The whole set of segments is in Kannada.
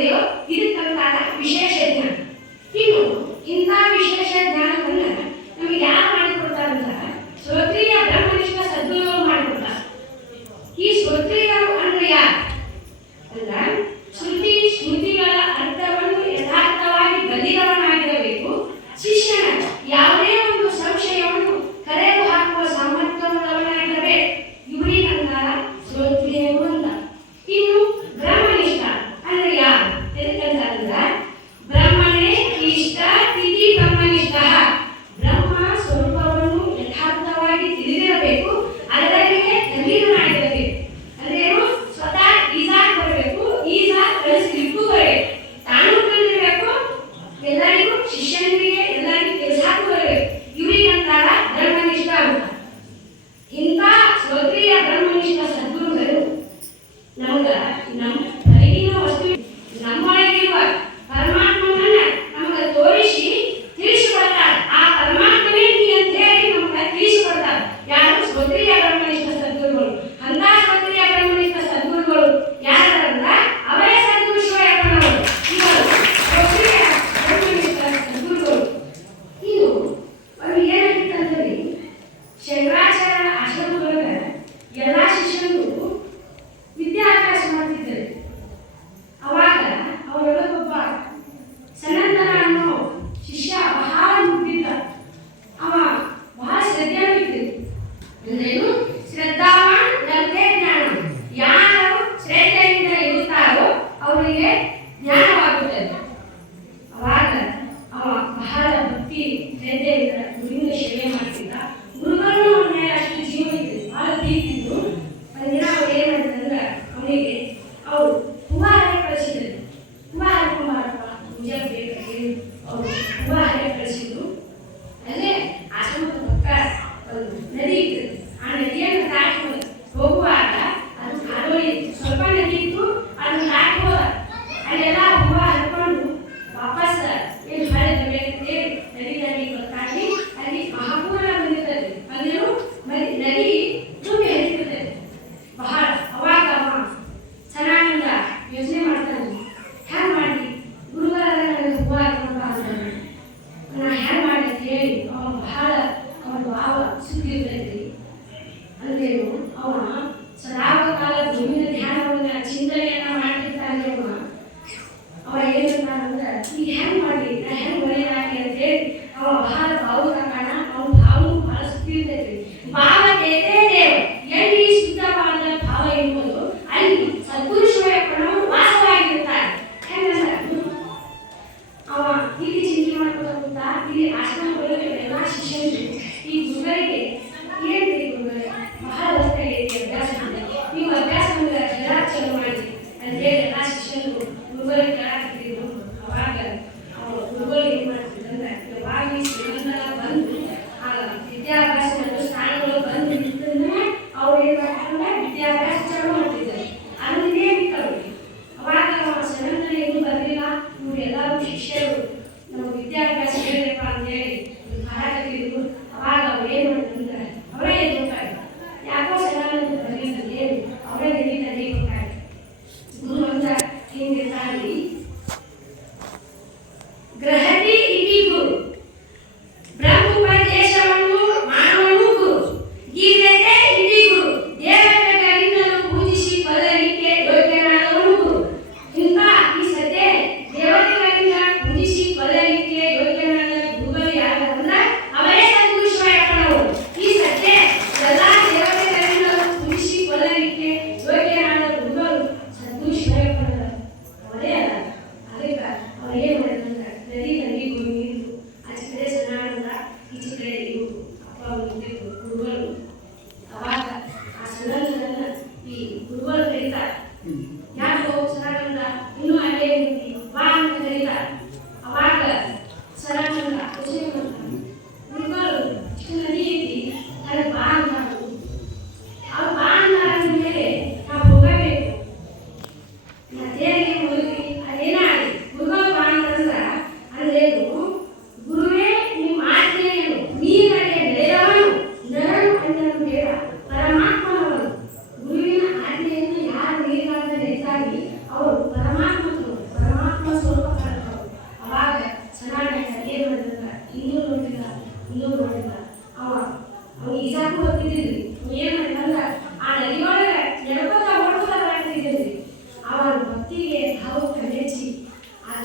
ಆಗ್ತದೆಯೋ ಇದಕ್ಕಂತಾದ ವಿಶೇಷ ಜ್ಞಾನ. ಇನ್ನು ಇಂಥ ವಿಶೇಷ ಜ್ಞಾನವನ್ನ ನಮಗೆ ಯಾರು ಮಾಡಿಕೊಡ್ತಾರಂತ ಶ್ರೋತ್ರಿಯ ಬ್ರಹ್ಮನಿಷ್ಠ ಸದ್ಗುರುಗಳು ಮಾಡಿಕೊಡ್ತಾರೆ. ಈ ಶ್ರೋತ್ರಿಯರು ಅಂದ್ರೆ ಯಾರು ಅಂದ್ರ ಶ್ರುತಿ ಸ್ಮೃತಿಗಳ ಅರ್ಥವನ್ನು ಯಥಾರ್ಥವಾಗಿ ಬದಿರವನಾಗಿರಬೇಕು. ಶಿಷ್ಯನ ಯಾವುದೇ ಒಂದು ಸಂಶಯವನ್ನು ಕರೆದು ಹಾಕುವ ಸಾಮರ್ಥ್ಯವುಳ್ಳವನಾಗಿರಬೇಕು. ಇವರಿಗಂತಾರ ಶ್ರೋತ್ರಿಯರು ಅಂತ. ಇನ್ನು ಬ್ರಹ್ಮನಿಷ್ಠ ಅಂದ್ರೆ ಯಾರು ಎದಕ್ಕಂತಾರಂದ್ರ ಬ್ರಹ್ಮನೇ ಇಷ್ಟ ತಿಥಿ ಬ್ರಹ್ಮನಿಷ್ಠ. ಬ್ರಹ್ಮ ಸ್ವರೂಪವನ್ನು ಯಥಾರ್ಥವಾಗಿ ತಿಳಿದಿರಬೇಕು, ಅದರಲ್ಲಿಯೇ ತಲ್ಲೀನನಾಗಿರಬೇಕು. ಅಂದ್ರೇನು ಸ್ವತಃ ಈಜಾಗ್ ಬರಬೇಕು, ಈಜಾಗ್ ಕಲಿಸಲಿಕ್ಕೂ ಬರಬೇಕು, ತಾನು ಕಲಿರಬೇಕು, ಎಲ್ಲರಿಗೂ ಶಿಷ್ಯನಿಗೆ ಎಲ್ಲರಿಗೂ ತಿಳಿಸಾಕು ಬರಬೇಕು. ಇವರಿಗಂತಾರ ಬ್ರಹ್ಮನಿಷ್ಠ ಅಂತ. ಇಂಥ ಶ್ರೋತ್ರಿಯ ಬ್ರಹ್ಮನಿಷ್ಠ ಸದ್ಗುರುಗಳು ನಮಗ ನಮ್ಮ ಹೊರಗಿನ ವಸ್ತು ನಮ್ಮೊಳಗಿರುವ ಪರಮಾತ್ಮನನ್ನ ನಮಗ ತೋರಿಸಿ ತಿಳಿಸಿಕೊಡ್ತಾರೆ. ಆ ಪರಮಾತ್ಮನೇ ನೀ ಅಂತ ಹೇಳಿ ನಮಗ ತಿಳಿಸಿಕೊಡ್ತಾರೆ. ಯಾರು ಶ್ರೋತ್ರಿಯ ಬ್ರಹ್ಮನಿಷ್ಠ ಸದ್ಗುರುಗಳು. ಅಂತ ಶ್ರೋತ್ರಿಯ ಬ್ರಹ್ಮನಿಷ್ಠ ಸದ್ಗುರುಗಳು ಯಾರಂದ್ರ ಅವರೇ ಸದ್ಗುರು ಶಿವಯ್ಯಪ್ಪನವರು. ಇವರು ಶ್ರೋತ್ರಿಯ ಬ್ರಹ್ಮನಿಷ್ಠ ಸದ್ಗುರುಗಳು. ಇದು ಅವ್ರು ಏನಾಗಿತ್ತಂದ್ರೆ ಶಂಕರಾಚಾರ್ಯ ಆಶ್ರಮದೊಳಗ ಎಲ್ಲಾ ಶಿಷ್ಯರು ವಿದ್ಯಾಭ್ಯಾಸ ಮಾಡ್ತಿದ್ದರು. ಅವಾಗ ಅವರೊಳಗೊಬ್ಬ ಸನಂದನ ಅನ್ನೋ ಶಿಷ್ಯ ಬಹಳ ಮುಗ್ದಿದ್ದ. ಅವ ಬಹಳ ಶ್ರದ್ಧಾವಿತ್ತು. ಅಂದ್ರೇನು ಶ್ರದ್ಧಾವಾನ್ ಲಭ್ಯ ಜ್ಞಾನ. ಯಾರು ಶ್ರದ್ಧೆಯಿಂದ ಇರುತ್ತಾರೋ ಅವರಿಗೆ ಜ್ಞಾನವಾಗುತ್ತದೆ. ಅವಾಗ ಅವ ಬಹಳ ಭಕ್ತಿ ಶ್ರದ್ಧೆಯಿಂದ ಗುರುವಿನ ಸೇವೆ ಮಾಡ್ತಿದ್ದ. ಗುರುಗಳು ಅವನ ಮೇಲೆ ಅಷ್ಟು ಜೀವ ಇತ್ತು, ಬಹಳ ಪ್ರೀತಿದ್ರು. ಒಂದಿನ ಅವ್ರು ಏನ್ ಮಾಡಿದ್ರಂದ್ರೆ ಅವನಿಗೆ ಅವರು ಹೂವ ಹರಿಯ ಕಳಿಸಿದ್ರು. ಹೂವ ಹರ್ಕೊಂಬಾರಪ್ಪ ಪೂಜೆ ಬೇಕಾಗಿ ಅವರು ಹೂವ ಹರಿಯ ಕಳಿಸಿದ್ರು. ಅಲ್ಲೇ ಆಶ್ರಮದ ಪಕ್ಕ ಒಂದು ನದಿ ಇತ್ತು. ಆ ನದಿಯನ್ನು ದಾಟಿ ಹೋಗುವಾಗ ಅದು ಕಾಲೋಳಿ ಸ್ವಲ್ಪ ನದಿ ಇತ್ತು, ಅದನ್ನು ದಾಟಿ ಹೋದ. ಅಲ್ಲೆಲ್ಲ ಹೂವ ಹರ್ಕೊಂಡು ವಾಪಸ್ ಏನು ಹಳೆ ಬರಬೇಕಂತೇಳಿ ನದಿ ದಾಟಿ ಅಲ್ಲಿ ಮಹಾಪೂರ ಬಂದಿರ್ತದೆ. ಅಂದ್ರೂ ನದಿ ತುಂಬಿ ಹರಿತಿರ್ತದೆ ಬಹಳ. ಅವಾಗ ಅವ ಚೆನ್ನಾಗಿಂದ ಯೋಚನೆ ಮಾಡ್ತಾನೆ, ಹ್ಯಾಂಗ ಮಾಡಿ ಗುರುಗಳ ನನಗೆ ಹೂವ ಹರ್ಕೊಂಡು ಅಂತಾನೆ, ನಾ ಹ್ಯಾಂಗ ಮಾಡಿ ಅಂತ ಹೇಳಿ ಅವ ಬಹಳ ಅವನ ಭಾವ ಸುದ್ದಿರ್ತೈತಿ. ಅಂದ್ರೇನು ಅವ ಸದಾಕಾಲ ಗುರುವಿನ ಧ್ಯಾನವನ್ನ ಚಿಂತನೆಯನ್ನ ಮಾಡ್ತಿರ್ತಾನೆ. ಅವ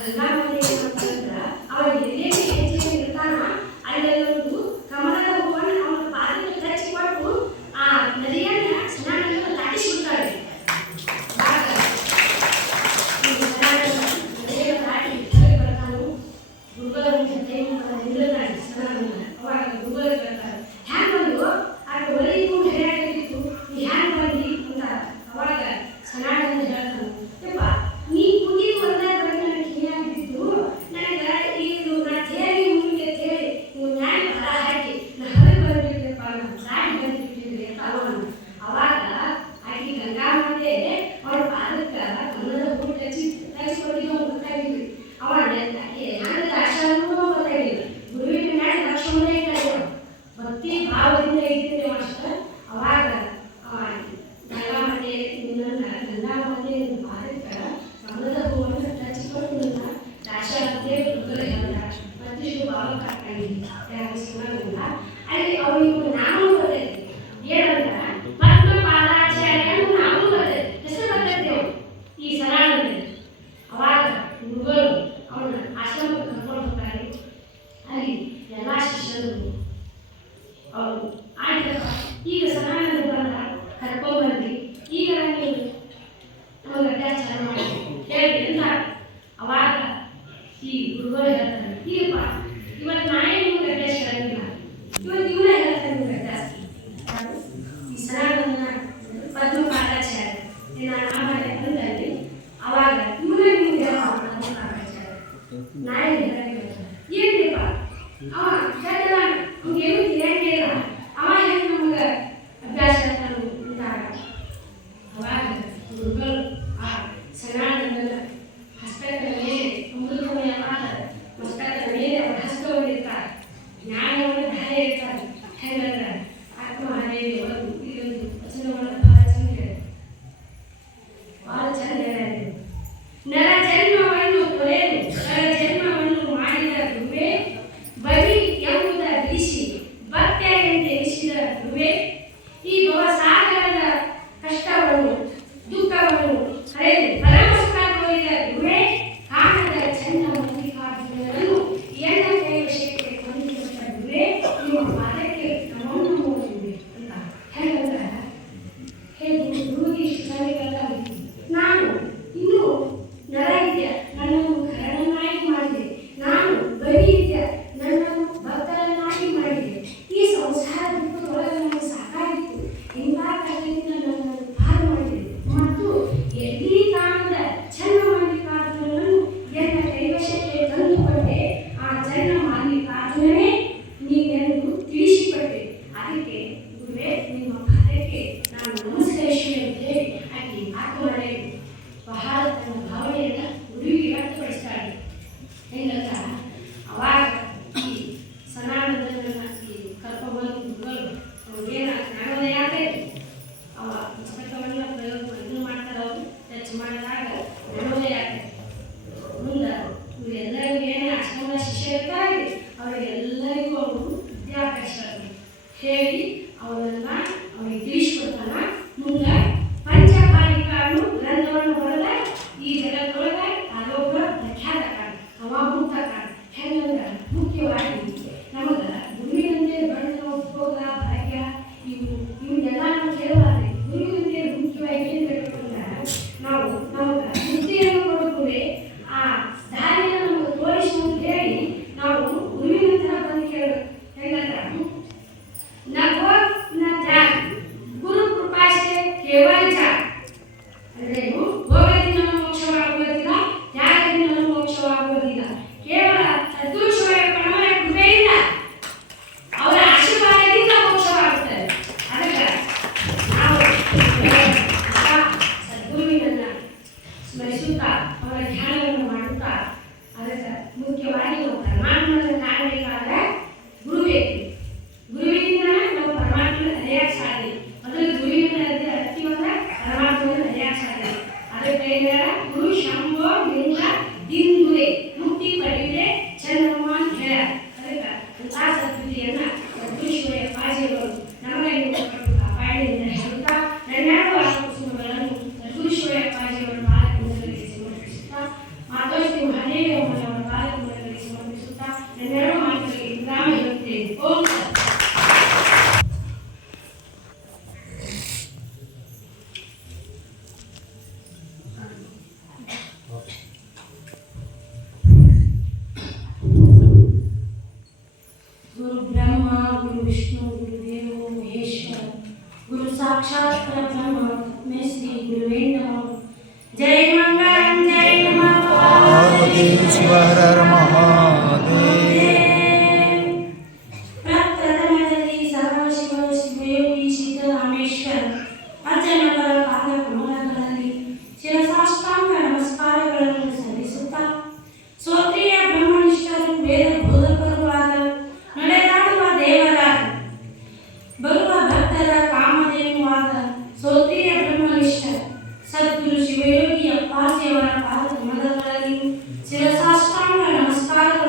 ಗಂಗಾಮತಿ ಏನಂತಂದ್ರೆ ಅವ ಎಲ್ಲೆಲ್ಲಿ ಹೆಜ್ಜೆ ಇರ್ತಾನ ಅಲ್ಲೆಲ್ಲೊಂದು ಕಮಲದ ಹೂವನ್ನು ಅವನ ಪಾದಕ್ಕೆ ಟಚ್ ಕೊಟ್ಟು ಆ ನದಿಯನ್ನ ಸ್ನಾನವನ್ನು ದಾಟಿಸಿಬಿಡ್ತಾಳೆ. ಅಲ್ಲಿ ಅವನಿಗೆ ನಾಮ ಬರ್ತೈತಿ ಏನಂದ್ರ ಪದ್ಮಪಾದಾಚಾರ್ಯ ನಾಮ ಬರ್ತೈತಿ, ಹೆಸರು ಬರ್ತೈತಿ ಅವನು ಈ ಸರಾಳದಲ್ಲಿ. ಅವಾಗ ಗುರುಗಳು ಅವನ ಆಶ್ರಮಕ್ಕೆ ಕರ್ಕೊಂಡು ಹೋಗ್ತಾರೆ. ಅಲ್ಲಿ ಎಲ್ಲ ಶಿಷ್ಯರು ಅವರು ಆಯ್ತಪ್ಪ ಈಗ ಸರಾಳದಲ್ಲಿ ಬಂದ ಕರ್ಕೊಂಡ್ಬಂದ್ರಿ, ಈಗ ನೀವು ನಮಗೆ ಅತ್ಯಾಚಾರ ಮಾಡಿ ಹೇಳಿ ಅಂತ ಅವಾಗ ಈ ಗುರುಗಳು ಹೇಳ್ತಾರೆ, ಈಗಪ್ಪ ಇವತ್ತು ನಾನೇ ನಿಮ್ಗೆ ಅಭ್ಯಾಸ ಹೇಳಂಗಿಲ್ಲ, ಇವತ್ತು ಇವನೇ ಹೇಳ್ತಾರೆ ನಿಮ್ಗೆ ಅಭ್ಯಾಸ. ಈ ಸರಾಳನ್ನ ಪದ್ಮಪಾದಾಚಾರ್ಯ ನಾಮ ಅಂತಂದು ಅವಾಗ ಇವನೇ ನಿಮ್ಗೆ ಪದ್ಮಪಾದಾಚಾರ್ಯ ನಾಯಿ ಏನ್ರಿಪ್ಪ ಅವ ಹೇಳ್ತಾನ ನಮ್ಗೇನು ತಿಳಿಯಂಗೆ ಇಲ್ಲ, ಅವ ಹೆಂಗೆ ನಮ್ಗೆ ಅಭ್ಯಾಸ ಹೇಳ್ತಾನು ಅಂದಾಗ ಅವಾಗ ಗುರುಗಳು ಆ ಸರಾಳನ್ನ ಹಸ್ತದ ಮೇಲೆ ಅಮೃತಮಯ ಮಸ್ತಕದ ಮೇಲೆ ಅವರ ಹಸ್ತವನ್ನಿರ್ತಾರೆ, ಜ್ಞಾನವನ್ನು ಧಾರೆ ಇರ್ತಾರೆ. ಹೆಂಗಂದ್ರೆ ಆತ್ಮಹಾದೇವಿ ಒಂದು ಇದೊಂದು ವಚನವನ್ನು ಬಹಳ ಚಂದ ಹೇಳಿದೆ, ಬಹಳ ಚಂದ ಹೇಳಿದೆ. ನರ ಜನ್ಮವನ್ನು ತೊರೆದು ನರ ಜನ್ಮವನ್ನು ಮಾಡಿದ ಗುರುವೇ, ಬಲಿ ಎಂಬುದ ಬಿಡಿಸಿ ಭಕ್ತಿಯಂತೆ ಎನಿಸಿದ ಗುರುವೇ, ಈ ಭವಸಾಗರದ ಕಷ್ಟವನ್ನು ದುಃಖವನ್ನು ಹರಿದು ಪರಮಸುಖ ತೋರಿದ ಗುರುವೇ, ಕಾಣದ ಚಂದ ಮಲ್ಲಿಕಾರ್ಜುನರನ್ನು ಎಣ್ಣ ಕೈವಶಕ್ಕೆ ಕೊಂದಿಸಿದ ಗುರುವೇ, ನಿಮ್ಮ ಪಾದಕ್ಕೆ ನಮವನ್ನು ಮೂಡಿದೆ ಅಂತ ಹೇಗಂದ್ರೆ ಹೇಗೆ ಗುರುವಿಗೆ ಇಷ್ಟು ಸಮಯಗಳಾಗಿತ್ತು. ನಾನು ಇನ್ನೂ ನರ ಇದ್ದೆ, ನನ್ನನ್ನು ಕರಣನಾಗಿ ಮಾಡಿದೆ, ನಾನು ಬಲಿ ಇದ್ದೆ, ನನ್ನನ್ನು ಭಕ್ತರನ್ನಾಗಿ ಮಾಡಿದೆ, ಈ ಸಂಸಾರ ದುಃಖದೊಳಗೆ ನನಗೆ ಸಾಕಾಗಿತ್ತು, ಇಂಥ ಕಷ್ಟದಿಂದ ನನ್ನನ್ನು ಪಾರು ಮಾಡಿದೆ, ಮತ್ತು ಎಲ್ಲಿ ಕಾಣದ ಚನ್ನ ಮಲ್ಲಿಕಾರ್ಜುನನನ್ನು ಎನ್ನ ಕೈವಶಕ್ಕೆ ತಂದುಕೊಂಡೆ, ಆ ಚನ್ನ ಮಲ್ಲಿಕಾರ್ಜುನನೇ ನೀನೆಂದು ತಿಳಿಸಿಕೊಟ್ಟೆ. ಅದಕ್ಕೆ ಗುರುವೇ ನಿಮ್ಮ ಪಾದಕ್ಕೆ ನಾನು ನಮಸ್ಕರಿಸಿ ಅಂತ ಹೇಳಿ ಆಕೆ ಆತ್ಮಹಳೆ ಬಹಳ ತನ್ನ ಭಾವನೆಯನ್ನು ಗುರುವಿಗೆ ವ್ಯಕ್ತಪಡಿಸ್ತಾಳೆ. ಹೆಂಗಂತ ಅವಾಗ ಈ ಸನಾತನದನ್ನ ಈ ಕರ್ಕೊಂಡ್ಬಂದು ಗುರುಗಳು ಅವ್ರಿಗೇನ ಜ್ಞಾನೋದಯ ಆಗ್ತೈತಿ, ಅವ ಪುಸ್ತಕವನ್ನು ಇದನ್ನು ಮಾಡ್ತಾರೆ, ಅವರು ಟಚ್ ಮಾಡಿದಾಗ ಜ್ಞಾನೋದಯ ಆಗ್ತೈತಿ. ಮುಂದೆ ಇವರೆಲ್ಲರಿಗೂ ಏನು ಆಶ್ರಮದ ಶಿಷ್ಯ ಇರ್ತಾರೆ ಅವರಿಗೆಲ್ಲರಿಗೂ ಅವರು ವಿದ್ಯಾಭ್ಯಾಸ ಹೇಳಿ ಅವರನ್ನ ಅವರಿಗೆ ತಿಳಿಸ್ಕೊಡ್ತಾನ. ಮುಂದೆ ಪಂಚಕಾಲಿಕಾನು ಗ್ರಂಥವನ್ನು ಬರೆದ ಈ ಜಗತ್ತೊಳಗೆ ಅಲೋಕ ಪ್ರಖ್ಯಾತ ಕಾಣ, ಅವ ಮುಕ್ತ ಕಾಣ. ಹೆಂಗಂದ್ರೆ ಮುಖ್ಯವಾಗಿ ನಮಗೆ ಗುರುವಿನಂತೆ ಬಣ್ಣ ಉಪಯೋಗ ಭಾಗ್ಯ ಇವನ್ನೆಲ್ಲ ನಾವು ಕೇಳಬಾರ್ದು. ಗುರುವಿನಂತೆ ಮುಖ್ಯವಾಗಿ ಏನು ಬೇಕಂದ್ರೆ ನಾವು ನಮಗೆ ಬುದ್ಧಿಯನ್ನು ಕೊಡುತ್ತೇವೆ, ಆ ದಾರಿಯನ್ನು ನಮಗೆ ತೋರಿಸು ಅಂತ ಹೇಳಿ ನಾವು ಗುರುವಿನ ಹತ್ರ ಬಂದು ಕೇಳಬೇಕು. ಹೆಂಗಂದ್ರೆ ನಗೋ ನ ತ್ಯಾಗ ಗುರು ಕೃಪಾಸೆ ಕೇವಲ ಜಾಗ ಅಂದ್ರೆ ಭೋಗದಿಂದ ಮೋಕ್ಷವಾಗುವುದಿಲ್ಲ, ತ್ಯಾಗದಿಂದ ಮೋಕ್ಷವಾಗುವುದಿಲ್ಲ, ಕೇವಲ ಸದೃಶ್ವರ ಪರಮರ ಕೃಪೆಯಿಂದ ಅವರ ಆಶೀರ್ವಾದದಿಂದ ಮೋಕ್ಷವಾಗುತ್ತದೆ. ಅದಕ್ಕೆ ನಾವು ಸದ್ಗುರುವಿನನ್ನ ಸ್ಮರಿಸುತ್ತಾ ಅವರ ಧ್ಯಾನವನ್ನು ಮಾಡುತ್ತಾ ಅದಕ್ಕೆ ಮುಖ್ಯವಾಗಿ ನಾವು ಪರಮಾತ್ಮನ ಕಾಣಬೇಕಾದ್ರೆ ಗುರು ಬೇಕು. ಗುರುವಿನಿಂದ ನಾವು ಪರಮಾತ್ಮನ ಅರಿಯಕ್ಕೆ ಸಾಧ್ಯ. ಮೊದಲು ಗುರುವಿನ ಅರಿತೀವಂದ್ರೆ ಪರಮಾತ್ಮನ ಅರಿಯಕ್ಕೆ ಸಾಧ್ಯ. ಅದಕ್ಕೆ ಗುರು ಶಂಭೋ ಲಿಂಗ ದಿಂದುರೆ ಮುಕ್ತಿ ಪಡೆಯುವುದೇ ಚಂದ್ರಮ್ಮ ಅಂತ ಹೇಳ್ಯಾರ. ಅದಕ್ಕೆ ಅಂಥ ಸದ್ಬುದ್ಧಿಯನ್ನ ಸದ್ಗುರುಶ್ವರ ಪಾಜಿಯವರು ನಮಗೆ ಕೊಟ್ಟು ಕಾಪಾಡಿ ಅಂತ ಹೇಳುತ್ತಾ ನನ್ನೆರಡು ಆತ್ಮಕುಸುಮಗಳನ್ನು ಸದ್ಗುರುಶ್ವರ ಪಾಜಿಯವರ ಪಾದಕಂದಗಳಿಗೆ ಸಮರ್ಪಿಸುತ್ತಾ ಶಿವ ಹರ ಹರ ಮಹಾದೇವ್. ಪ್ರಪ್ರಥಮದಲ್ಲಿ ಸದಾಶಿವ ಶಿವಯೋಗಿ ಸಿದ್ದರಾಮೇಶ್ವರ ಅಜ್ಜನವರ ಪಾದ ಕಮಲಗಳಲ್ಲಿ ಶಿರಸಾಷ್ಟಾಂಗ ನಮಸ್ಕಾರಗಳನ್ನು ಸಲ್ಲಿಸುತ್ತಾ ಸ್ವಪ್ರಿಯ ಬ್ರಹ್ಮನಿಷ್ಠರು ವೇದ ಬೋಧಕರು ಆದ ನಡೆದಾಡುವ ದೇವರಾದ ಬರುವ ಭಕ್ತರ ಕಾಮಧೇನುವಾದ ಸ್ವಪ್ರಿಯ ಬ್ರಹ್ಮನಿಷ್ಠ ಸದ್ಗುರು ಶಿವಯೋಗಿ ಅಪ್ಪಾಜಿಯವರ ಪಾದ ಕಮಲಗಳಲ್ಲಿ ಶಿರಸಾಷ್ಟಾಂಗ ನಮಸ್ಕಾರಗಳನ್ನು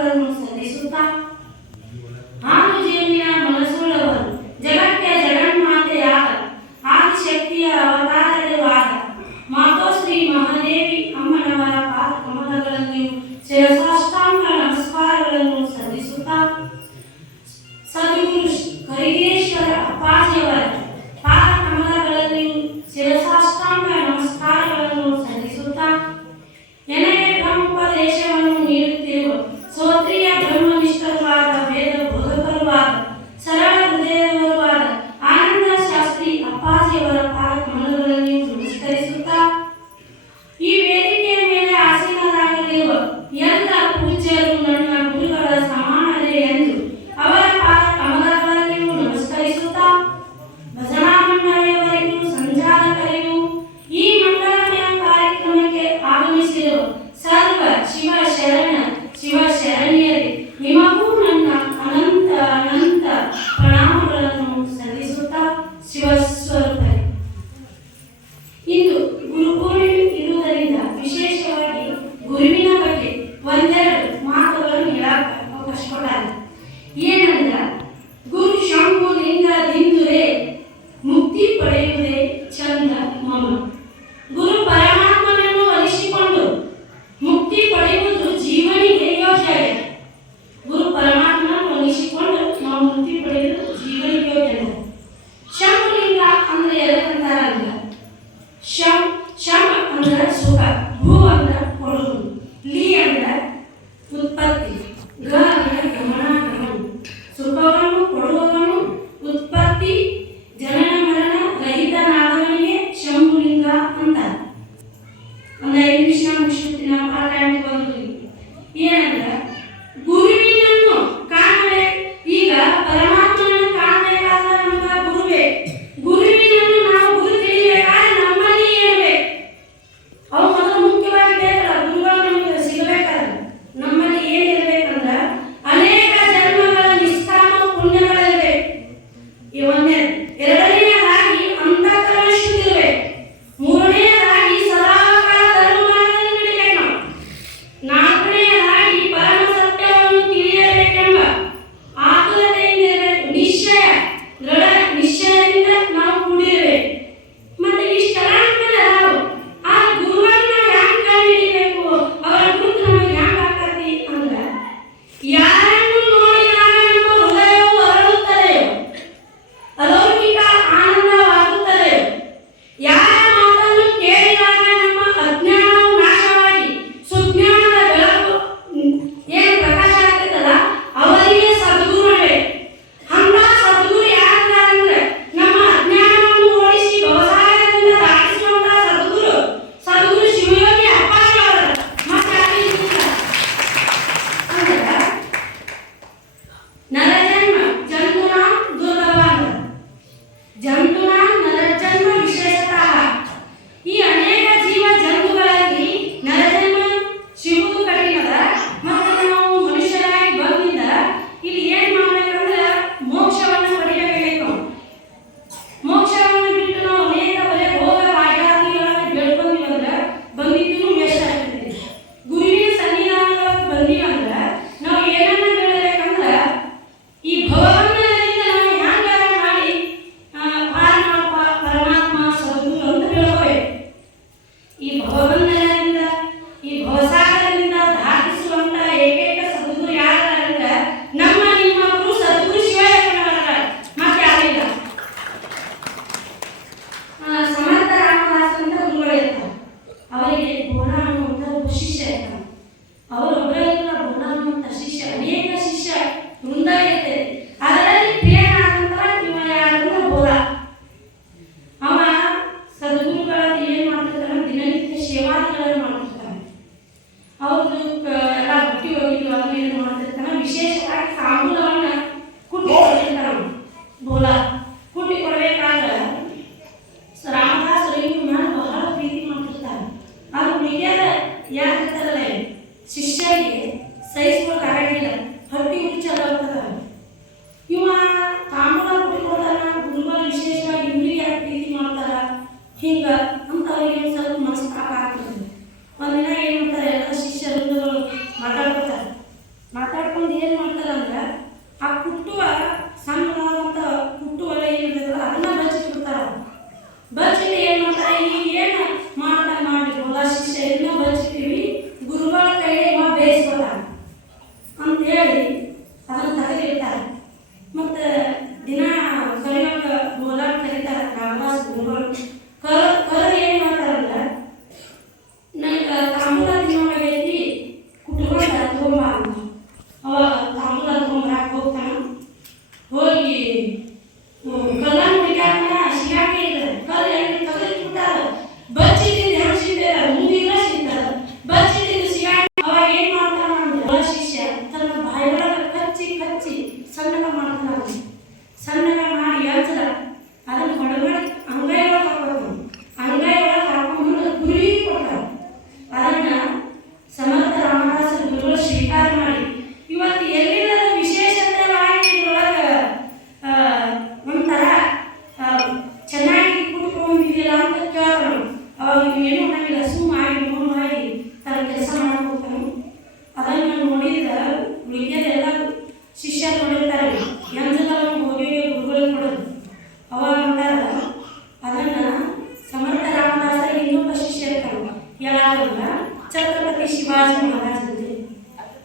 ಶಿವಾಜಿ ಮಹಾರಾಜಂತೆ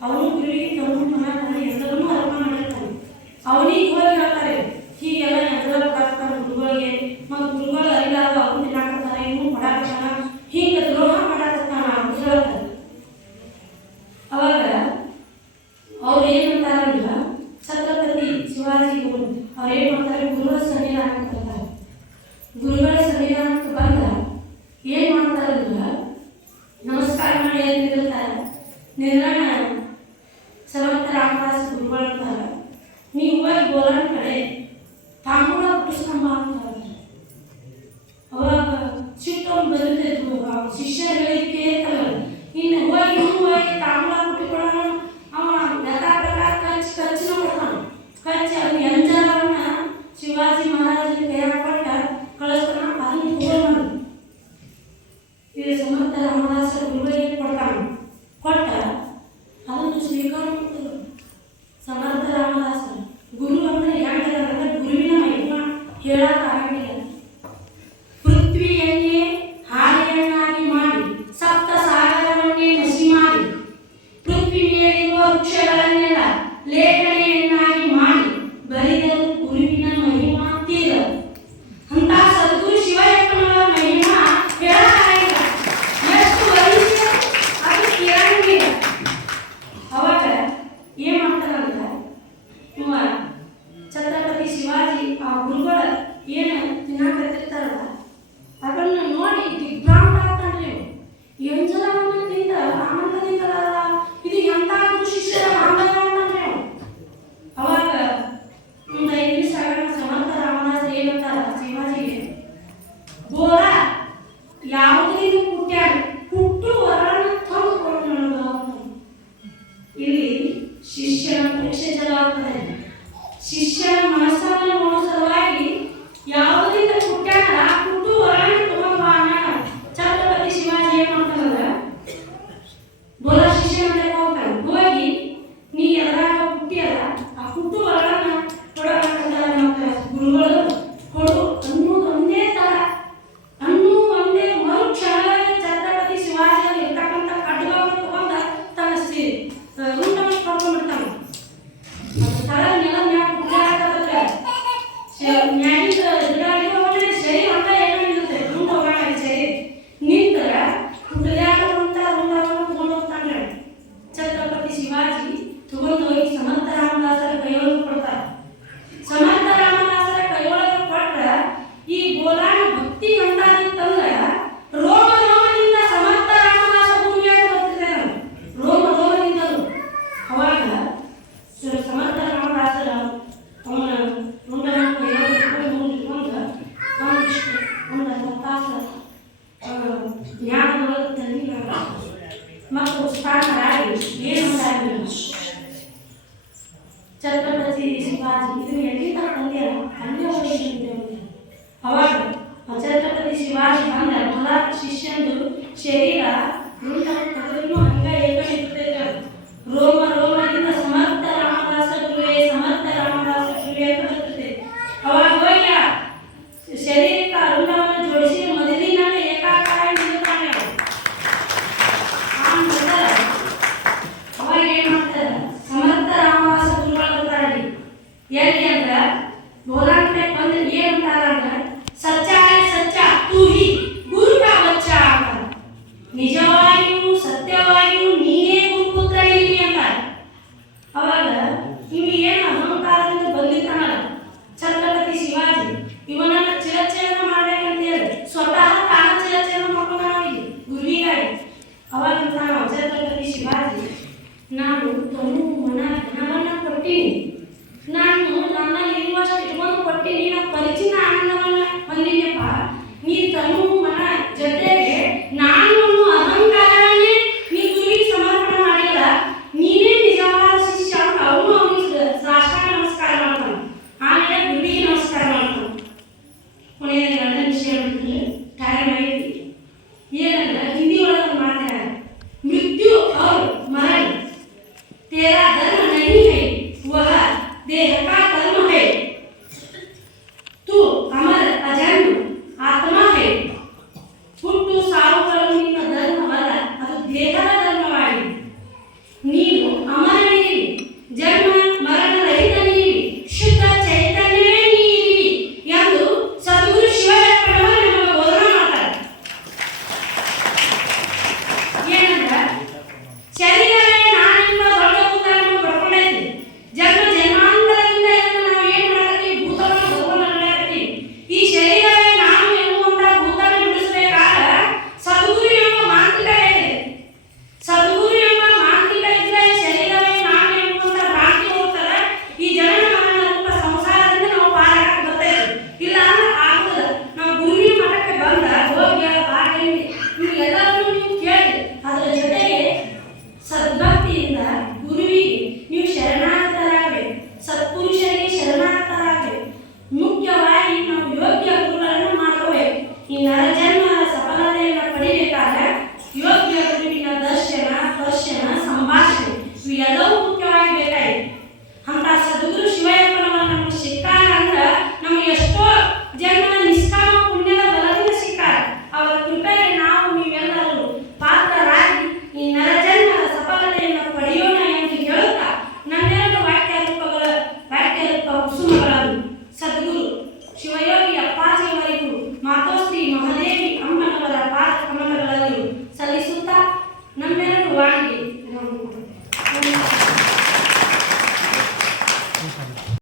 ಅವನು ಗುರುವಿಗೆ ತನು ಮನ ಎಲ್ಲವನ್ನೂ ಅರ್ಪಣೆ ಮಾಡಿರ್ತಾನೆ. ಅವನಿಗೆ ಹೋಗಿ ಹೇಳ್ತಾರೆ ಹೀಗೆಲ್ಲ ಎಲ್ಲರೂ ಬರ್ತಾರೆ ಗುರುಗಳಿಗೆ, ಮತ್ತು ಗುರುಗಳು ಅರಿಲಾಗ ಅವ್ರು ತಿನ್ನಾಕತ್ತಾರ, ಇನ್ನೂ ಮಾಡಾಕತ್ತಾನ, ಹಿಂಗೆ ದ್ರೋಹ ಮಾಡಾಕತ್ತಾನ ಅಂತ ಹೇಳ್ತಾರೆ. ಅವಾಗ ಅವ್ರು ಏನಂತಾರಲ್ಲ, ಛತ್ರಪತಿ ಶಿವಾಜಿ ಅವ್ರು ಏನು ಮಾಡ್ತಾರೆ, ಗುರುಗಳ ಸನ್ನಿಧಾನಕ್ಕೆ ಬರ್ತಾರೆ. ಗುರುಗಳ ಸನ್ನಿಧಾನಕ್ಕೆ ಬಂದ ಏನು ಮಾಡ್ತಾರಲ್ಲ, ನಮಸ್ಕಾರ ಮಾಡಿ ಏನು ನಿಲ್ತಾರೆ, ನಿಲ್ಲಣ ಸಮರ್ಥ ರಾಮದಾಸ್ ಗುರುಗಳು ಅಂತಾರೆ, ನೀವು ಹೋಗಿ ಗೋಲಾನ ಕಡೆ ತಾಂಬೂಲ ಕುಟ್ಟಿಸ್ಕೊಂಬ ಅಂತ ಹೇಳ್ತಾರೆ. ಅವಾಗ ಸಿಟ್ಟೊಂದು ಬರುತ್ತಿದ್ದು ಶಿಷ್ಯರು ಹೇಳಿಕೆ ಇರ್ತಲ್ಲ, ಇನ್ನು ಹೋಗಿ ತಾಂಬೂಲ ಕುಟ್ಟಿಕೊಳ್ಳೋಣ. ಅವ ಕಚ್ಚಿನ ಕೊಡ್ತಾನೆ, ಕಚ್ಚಿ ಅದು ಎಂಜಲವನ್ನ ಶಿವಾಜಿ ಮಹಾರಾಜನ ಕೈಯಾಗ ಕೊಟ್ಟ ಕಳಿಸ್ತಾನ. ಅದನ್ನು ತಗೊಂಡು ಇದು ಸಮರ್ಥ ರಾಮದಾಸ ಗುರುಗಳಿಗೆ ಕೊಡ್ತಾನೆ. ಕೊಟ್ಟ ಅದನ್ನು ಸ್ವೀಕಾರ ಮಾಡ್ತಾರೆ ಸಮರ್ಥ ರಾಮದಾಸ. ಗುರು ಅಂದರೆ ಯಾಕಂದ್ರೆ ಗುರುವಿನ ಮಹಿಮಾ ಹೇಳಕ್ಕೆ ಆಗಂಗಿಲ್ಲ. ಪೃಥ್ವಿಯನ್ನೇ ಹಾಳೆಯನ್ನಾಗಿ ಮಾಡಿ, ಸಪ್ತ ಸಾಗರವನ್ನೇ ಮಸಿ ಮಾಡಿ, ಪೃಥ್ವಿ ಮೇಲಿರುವ ವೃಕ್ಷಗಳನ್ನೆಲ್ಲ ಲೇಖನೆಯನ್ನಾಗಿ ಮಾಡಿ ಬರಿದರು ಗುರುವಿನ ಮಹಿಮಾ ತೀರ. ಅಂತ ಸದ್ಗುರು ಶಿವಯ್ಯಪ್ಪನವರ ಮಹಿಮಾ ಹೇಳಕ್ಕಾಗಿಲ್ಲ, ಎಷ್ಟು ವಹಿಸಿ ಅದು ಕೇಳಂಗಿಲ್ಲ. ಅವಾಗ ಏನು ಮಾಡ್ತಾರಂದ್ರೆ, ಇವ ಛತ್ರಪತಿ ಶಿವಾಜಿ ಆ ಗುರುಗಳ ಏನು ತಿನ್ನಾಕತ್ತಿರ್ತಾರಲ್ಲ ಅದನ್ನು ನೋಡಿ ದಿಗ್ಭ್ರಾಂತ ಆಗ್ತಾನೆ. ಎಂಜಲವನ್ನು ತಿಂದ ಆನಂದದಿಂದ ಇದು ಎಂಥ ಗುರು ಶಿಷ್ಯರ ಬಾಂಧವ್ಯ ಅಂತಾನೆ. ಅವಾಗ ಒಂದು 5 ನಿಮಿಷ ಆಗೋಣ ಸಮರ್ಥ ರಾಮದಾಸ ಏನಂತಾರ ಶಿವಾಜಿಗೆ, ಬೋರ ಯಾವುದರಿಂದ ಹುಟ್ಟ್ಯಾರ, ಹುಟ್ಟು ವರನ ತಂದು ಕೊಡು ನನಗೆ. ಇಲ್ಲಿ ಶಿಷ್ಯನ ಪರೀಕ್ಷೆ ಜಲವಾಗ್ತದೆ. ಶಿಷ್ಯನ ಮನಸ್ಸನ್ನು ನೋಡೋ ಸಲುವಾಗಿ ಯಾವುದರಿಂದ ಹುಟ್ಟ್ಯಾರ ಆ ಹುಟ್ಟು ವರನ ತಗೊಂಡು ಬಾ ಅನ್ನಾಗ ಛತ್ರಪತಿ ಶಿವಾಜಿ ಏನು ಮಾಡ್ತಾನಂದ್ರೆ, ಬೋಲ ಶಿಷ್ಯನ ಹೋಗ್ತಾನೆ. ಹೋಗಿ ನೀ ಎದ್ರಾಗ ಹುಟ್ಟಿಯಲ್ಲ ಆ ಹುಟ್ಟು ವರನ ಕೊಡಬೇಕಂತ ಗುರುಗಳು ಕೊಡು ಅನ್ನೋದು ಒಂದೇ ತರ ಅನ್ನೋ ಒಂದೇ ಮರು ಕ್ಷಣದಲ್ಲಿ ಛತ್ರಪತಿ ಶಿವಾಜಿಯಲ್ಲಿ ಇರ್ತಕ್ಕಂಥ ಖಡ್ಗವನ್ನು ತಗೊಂಡ ತನ್ನ ರೂಟನ್ನು ಪಡ್ಕೊಂಡ್ಬಿಡ್ತಾನೆ. ತಳ ನೆಲ ಮ್ಯಾಗ ಹುಟ್ಟಾಕತ್ತೆ ಮ್ಯಾಗಿಂದ ಗಿಡ ಸರಿ ಹೊಟ್ಟ ಏನೋ ನಿಲ್ಲುತ್ತೆ ರೂಟ ಹೋಗೋಣ ಸರಿ ನಿಂತರ ಹುಟ್ಟದಾಗಂತ ರೂಟವನ್ನು ತಗೊಂಡು ಹೋಗ್ತಾನೆ. ಛತ್ರಪತಿ ಶಿವಾಜಿ ತಗೊಂಡು ಹೋಗಿ ಸಮರ್ಥ ರಾಮದಾಸರ ಕೈಯೊಳಗೆ ಕೊಡ್ತಾರೆ. ಸಮರ್ಥ ರಾಮದಾಸರ ಕೈಯೊಳಗೆ ಕೊಟ್ರೆ ಈ ಗೋಲಾನ ಭಕ್ತಿ ಅಂತಾಗಿತ್ತಂದ್ರೆ ರೋಮ ರೋಮದಿಂದ ಸಮರ್ಥ ರಾಮದಾಸ ಭೂಮಿಯಾಗ ಬರ್ತಿದೆ. ರೋಮ ರೋಮದಿಂದಲೂ ಅವಾಗ ಸಮರ್ಥ ರಾಮದಾಸರ ಅವನ ಮುಂಡನ ಕೈಯೊಳಗೆ ಮುಂದಿಟ್ಕೊಂಡು ಒಂದು ತಾಸ ಜ್ಞಾನದೊಳಗೆ ತಂದಿ ಮತ್ತು ಸ್ಥಾನರಾಗಿ ಏನು ಮಾಡಿಲ್ಲ. ಛತ್ರಪತಿ ಶಿವಾಜಿ ಇದು ಎಲ್ಲಿಂದ ತಂದೆಯಲ್ಲ ಅಲ್ಲೇ ಹೋಗಿ. ಅವಾಗ ಛತ್ರಪತಿ ಶಿವಾಜಿ ಬಂದ ಮೊಲ ಶಿಷ್ಯಂದು ಶರೀರ ರೂಟ ತೆಗೆದ್ರೂ ಹಂಗ ಏಕನಿರ್ತೈತೆ. ರೋಮ ರೋಮದಿಂದ ಸಮರ್ಥ ರಾಮದಾಸ ಗುರುವೇ ಸಮರ್ಥ ರಾಮದಾಸ ಗುರುವೇ ಅಂತ ಬರ್ತೈತೆ. ಅವಾಗ ಹೋಗಿ ಶರೀರಕ್ಕೆ ಅರುಣವನ್ನು ಜೋಡಿಸಿ ಮೊದಲಿನಾಗ ಏಕಾಕಾರ ನಿಲ್ತಾನೆ. ಅವಾಗ ಏನು ಮಾಡ್ತಾರೆ, ಸಮರ್ಥ ರಾಮದಾಸ ಗುರುಗಳು ಬರ್ತಾರೆ. ಎಲ್ಲಿ ಅಂದ್ರೆ ಬೋಲಾಂಟೆ ಬಂದು ಏನಂತಾರ ಅಂದ್ರೆ, ಸಚ್ಚಾ ಹೈ ಸಚ್ಚಾ ತೂ ಹಿ ಗುರು ಕಾ ಬಚ್ಚಾ ಅಂತಾರೆ. ನಿಜವಾಗಿಯೂ ಸತ್ಯವಾಗಿಯೂ ನೀನೇ ಗುರುಪುತ್ರ ಇಲ್ಲಿ ಅಂತಾರೆ. ಅವಾಗ ಇವು ಏನು ಅಹಂಕಾರದಿಂದ ಬಂದಿರ್ತಾನಲ್ಲ ಛತ್ರಪತಿ ಶಿವಾಜಿ, ಇವನನ್ನ ಚಿರಚೇತನ ಮಾಡ್ಬೇಕಂತ ಹೇಳಿ ಸ್ವತಃ ತಾನ ಚಿರಚೇತನ ಮಾಡ್ಕೊಂಡ ಗುರುವಿಗಾಗಿ. ಅವಾಗ ಛತ್ರಪತಿ ಶಿವಾಜಿ, ನಾನು ತನು ಮನ ಧನವನ್ನ ಕೊಟ್ಟಿನಿ, ನಾನು ನನ್ನಲ್ಲಿ ಇರುವಷ್ಟು ಇಟ್ಕೊಂಡು ಕೊಟ್ಟಿನಿ, ನಾನು ಪರಿಚಿನ ಆನಂದವನ್ನ ಹೊಂದಿನಪ್ಪ. ನೀ ತನು ಮನ ಜೊತೆಗೆ ನಾನು ಅಹಂಕಾರವನ್ನೇ ನೀ ಗುರುವಿಗೆ ಸಮರ್ಪಣೆ ಮಾಡಿಲ್ಲ, ನೀನೇ ನಿಜವಾದ ಶಿಷ್ಯ ಅಂತ ಅವನು ಅವನಿಗೆ ಸಾಷ್ಟಾಂಗ ನಮಸ್ಕಾರ ಮಾಡ್ತಾನೆ. ಆಮೇಲೆ ಗುರುವಿಗೆ ನಮಸ್ಕಾರ ಮಾಡ್ತಾನೆ. ಕೊನೆಯ ಗಂಡ ವಿಷಯ ಟೈಮ್ ಐತಿ ಏನಂದ್ರೆ ಹಿಂದಿ ಒಳಗೆ ಮಾಡ್ತಾರೆ, मृत्यु और मरण तेरा धर्म नहीं है, वह देह का